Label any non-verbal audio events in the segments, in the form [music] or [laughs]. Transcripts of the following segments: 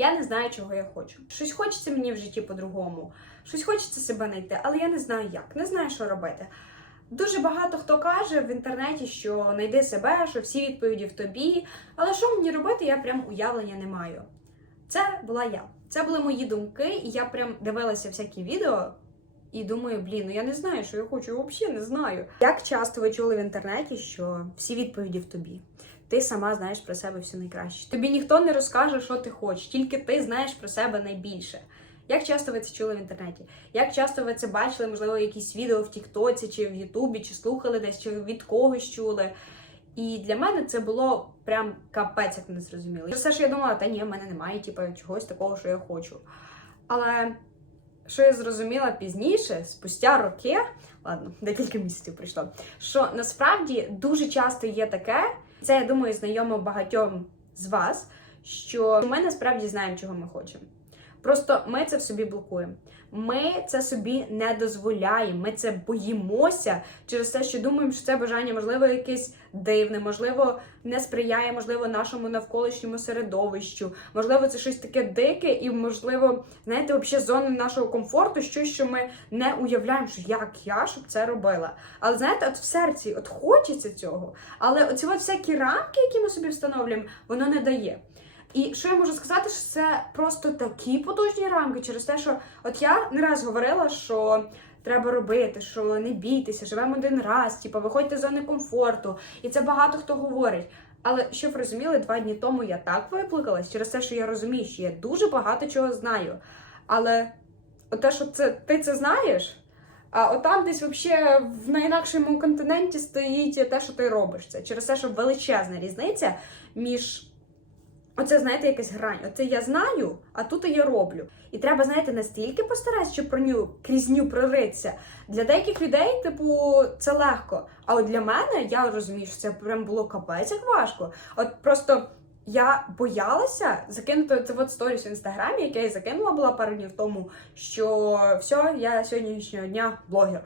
Я не знаю, чого я хочу. Щось хочеться мені в житті по-другому, щось хочеться себе знайти, але я не знаю як, не знаю, що робити. Дуже багато хто каже в інтернеті, що знайди себе, що всі відповіді в тобі. Але що мені робити, я прям уявлення не маю. Це була я. Це були мої думки, і я прям дивилася всякі відео і думаю, блін, ну я не знаю, що я хочу, я взагалі не знаю. Як часто ви чули в інтернеті, що всі відповіді в тобі? Ти сама знаєш про себе все найкраще. Тобі ніхто не розкаже, що ти хочеш, тільки ти знаєш про себе найбільше. Як часто ви це чули в інтернеті? Як часто ви це бачили, можливо, якісь відео в Тіктоці чи в Ютубі, чи слухали десь, чи від когось чули? І для мене це було прям капець, як не зрозуміло. Все, що я думала, та ні, в мене немає типу, чогось такого, що я хочу. Але що я зрозуміла пізніше, спустя роки, ладно, декілька місяців пройшло, що насправді дуже часто є таке, це я думаю, знайомо багатьом з вас, що ми насправді знаємо, чого ми хочемо. Просто ми це в собі блокуємо. Ми це собі не дозволяємо. Ми це боїмося через те, що думаємо, що це бажання, можливо, якесь дивне, можливо, не сприяє, можливо, нашому навколишньому середовищу. Можливо, це щось таке дике, і можливо, знаєте, взагалі зони нашого комфорту, щось, що ми не уявляємо, що як я щоб це робила. Але знаєте, от в серці от хочеться цього. Але оці от всякі рамки, які ми собі встановлюємо, воно не дає. І що я можу сказати, що це просто такі потужні рамки через те, що от я не раз говорила, що треба робити, що не бійтеся, живемо один раз, типу, виходьте з зони комфорту. І це багато хто говорить. Але щоб розуміли, два дні тому я так виплакалась через те, що я розумію, що я дуже багато чого знаю. Але от те, що це ти це знаєш, а отам десь взагалі в найінакшому континенті стоїть те, що ти робиш це. Через те, що величезна різниця між. Оце, знаєте, якась грань. Оце я знаю, а тут я роблю. І треба, знаєте, настільки постаратися, щоб про ню крізь ню проритися. Для деяких людей, типу, це легко. А от для мене я розумію, що це прям було капець як важко. От просто я боялася закинути це от сторіс в інстаграмі, яке я закинула була пару днів тому, що все, я сьогоднішнього дня блогер.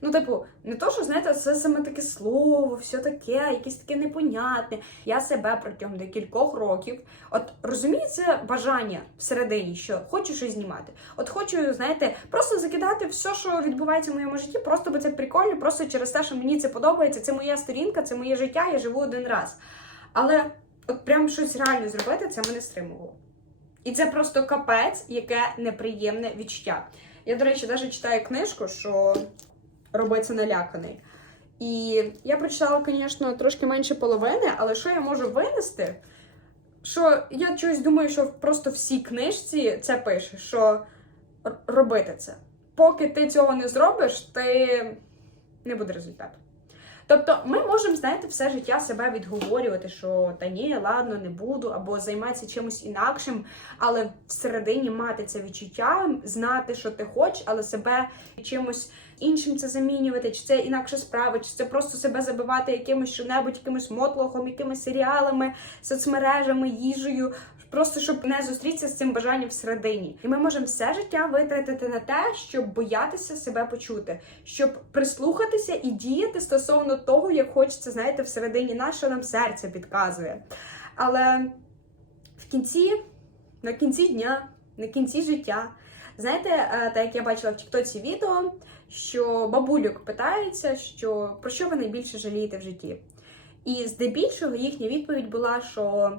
Ну, типу, не то, що знаєте, це саме таке слово, все таке, якесь таке непонятне. Я себе протягом декількох років, от розумієте, бажання всередині, що хочу щось знімати. От хочу, знаєте, просто закидати все, що відбувається в моєму житті, просто бо це прикольно, просто через те, що мені це подобається. Це моя сторінка, це моє життя, я живу один раз. Але от прям щось реально зробити, це мене стримувало. І це просто капець, яке неприємне відчуття. Я, до речі, навіть читаю книжку, що робиться наляканий. І я прочитала, звісно, трошки менше половини, але що я можу винести? Що я чогось думаю, що просто всі книжці це пише, що робити це. Поки ти цього не зробиш, ти не буде результату. Тобто ми можемо, знаєте, все життя себе відговорювати, що та ні, ладно, не буду, або займатися чимось інакшим, але всередині мати це відчуття, знати, що ти хочеш, але себе чимось іншим це замінювати, чи це інакша справа, чи це просто себе забивати якимось що-небудь, якимось мотлохом, якимись серіалами, соцмережами, їжею. Просто щоб не зустрітися з цим бажанням всередині, і ми можемо все життя витратити на те, щоб боятися себе почути, щоб прислухатися і діяти стосовно того, як хочеться, знаєте, всередині нас, що нам серце підказує. Але в кінці, на кінці дня, на кінці життя, знаєте, е, так як я бачила в Тіктоці відео, що бабулюк питаються, що про що ви найбільше жалієте в житті. І здебільшого їхня відповідь була, що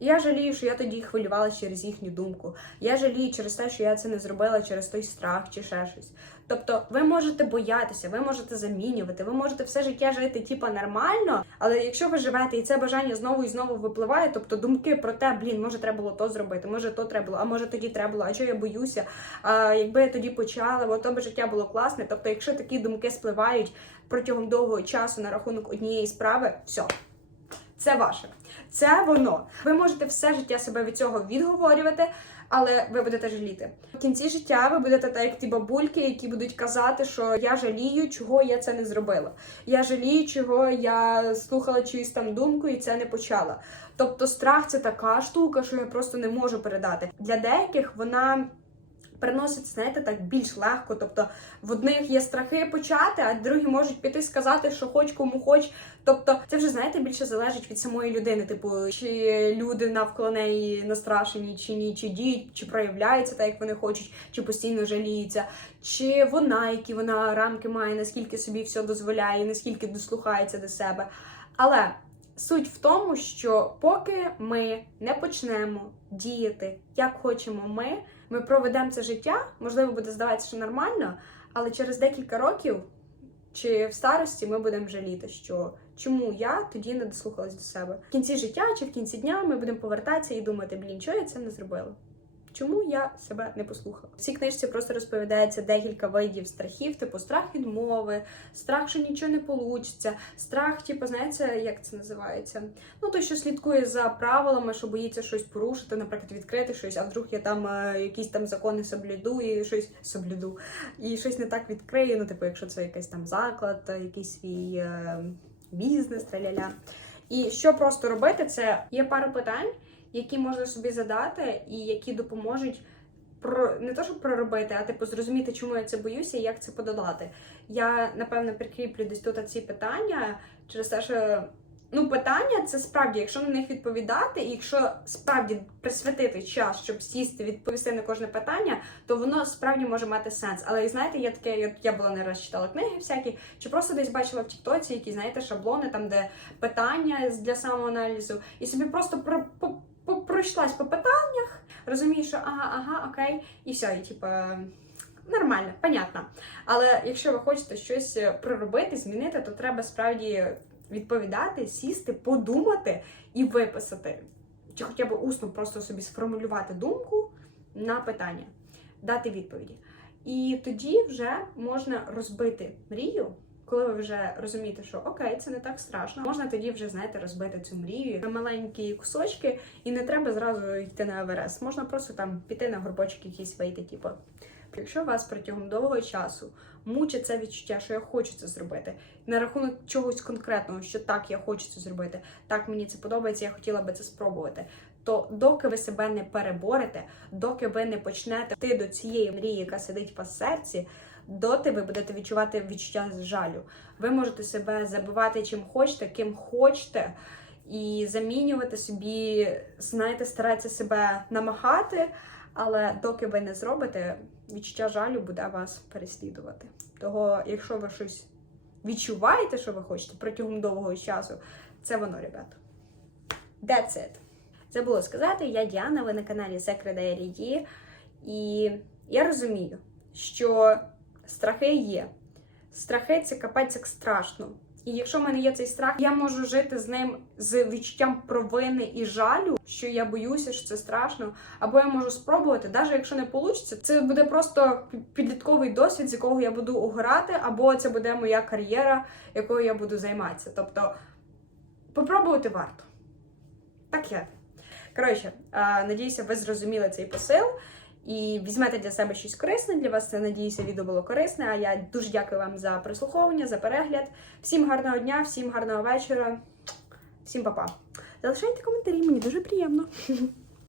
я жалію, що я тоді хвилювалася через їхню думку. Я жалію через те, що я це не зробила через той страх чи ще щось. Тобто, ви можете боятися, ви можете замінювати, ви можете все життя жити типа нормально, але якщо ви живете і це бажання знову і знову випливає, тобто думки про те, блін, може треба було то зробити, може то треба було, а може тоді треба було, а що я боюся, а якби я тоді почала, бо то би життя було класне. Тобто, якщо такі думки спливають протягом довгого часу на рахунок однієї справи, все. Це ваше, це воно. Ви можете все життя себе від цього відговорювати, але ви будете жаліти. В кінці життя ви будете так, як ті бабульки, які будуть казати, що я жалію, чого я це не зробила. Я жалію, чого я слухала чиюсь там думку і це не почала. Тобто, страх це така штука, що я просто не можу передати. Для деяких вона переноситься, знаєте, так більш легко. Тобто в одних є страхи почати, а другі можуть піти сказати, що хоч кому хоч. Тобто, це вже знаєте більше залежить від самої людини. Типу, чи люди навколо неї настрашені, чи ні, чи діють, чи проявляються так, як вони хочуть, чи постійно жаліються, чи вона, які вона рамки має, наскільки собі все дозволяє, наскільки дослухається до себе. Але суть в тому, що поки ми не почнемо діяти, як хочемо ми, ми проведемо це життя, можливо, буде здаватися, що нормально, але через декілька років чи в старості ми будемо жаліти, що чому я тоді не дослухалась до себе. В кінці життя чи в кінці дня ми будемо повертатися і думати, блін, чого я це не зробила? Чому я себе не послухала? В цій книжці просто розповідається декілька видів страхів, типу страх відмови, страх, що нічого не получиться, страх, типу, знаєте, як це називається? Ну, той, що слідкує за правилами, що боїться щось порушити, наприклад, відкрити щось, а вдруг я там е, якісь там закони соблюду і щось соблюду, і щось не так відкрию. Ну, типу, якщо це якийсь там заклад, е, якийсь свій е, бізнес, траля-ля. І що просто робити, це є пара питань, які можна собі задати, і які допоможуть про не то, щоб проробити, а типу зрозуміти, чому я це боюся і як це подолати. Я напевно прикріплю десь тут ці питання через те, що ну питання це справді, якщо на них відповідати, і якщо справді присвятити час, щоб сісти, відповісти на кожне питання, то воно справді може мати сенс. Але і знаєте, є таке, я, я була не раз читала книги всякі, чи просто десь бачила в Тіктоці якісь, знаєте, шаблони, там де питання для самоаналізу, і собі просто про, пройшлась по питаннях, розумієш, що ага, ага, окей, і все, і типу. Нормально, понятно. Але якщо ви хочете щось проробити, змінити, то треба справді відповідати, сісти, подумати і виписати. Чи хоча б усно просто собі сформулювати думку на питання, дати відповіді. І тоді вже можна розбити мрію, коли ви вже розумієте, що окей, це не так страшно. Можна тоді вже знаєте розбити цю мрію на маленькі кусочки, і не треба зразу йти на Еверест. Можна просто там піти на горбочок якийсь вийти, типу. Якщо вас протягом довгого часу мучить це відчуття, що я хочу це зробити, на рахунок чогось конкретного, що так, я хочу це зробити, так мені це подобається, я хотіла би це спробувати. То доки ви себе не переборете, доки ви не почнете йти до цієї мрії, яка сидить в в серці, доти ви будете відчувати відчуття жалю. Ви можете себе забивати чим хочете, ким хочете, і замінювати собі, знаєте, старатися себе намагати. Але доки ви не зробите, відчуття жалю буде вас переслідувати. Того, якщо ви щось відчуваєте, що ви хочете протягом довгого часу, це воно, ребята. That's it. Було сказати. Я Діана, ви на каналі Secret Diary І я розумію, що страхи є. Страхи це капець як страшно. І якщо в мене є цей страх, я можу жити з ним з відчуттям провини і жалю, що я боюся, що це страшно. Або я можу спробувати, навіть якщо не вийде, це буде просто підлітковий досвід, з якого я буду угорати, або це буде моя кар'єра, якою я буду займатися. Тобто попробувати варто. Так я. Коротше, надіюся, ви зрозуміли цей посил. І візьмете для себе щось корисне. Для вас це надіюся, відео було корисне. А я дуже дякую вам за прослуховування, за перегляд. Всім гарного дня, всім гарного вечора, всім па-па. Залишайте коментарі, мені дуже приємно. [laughs]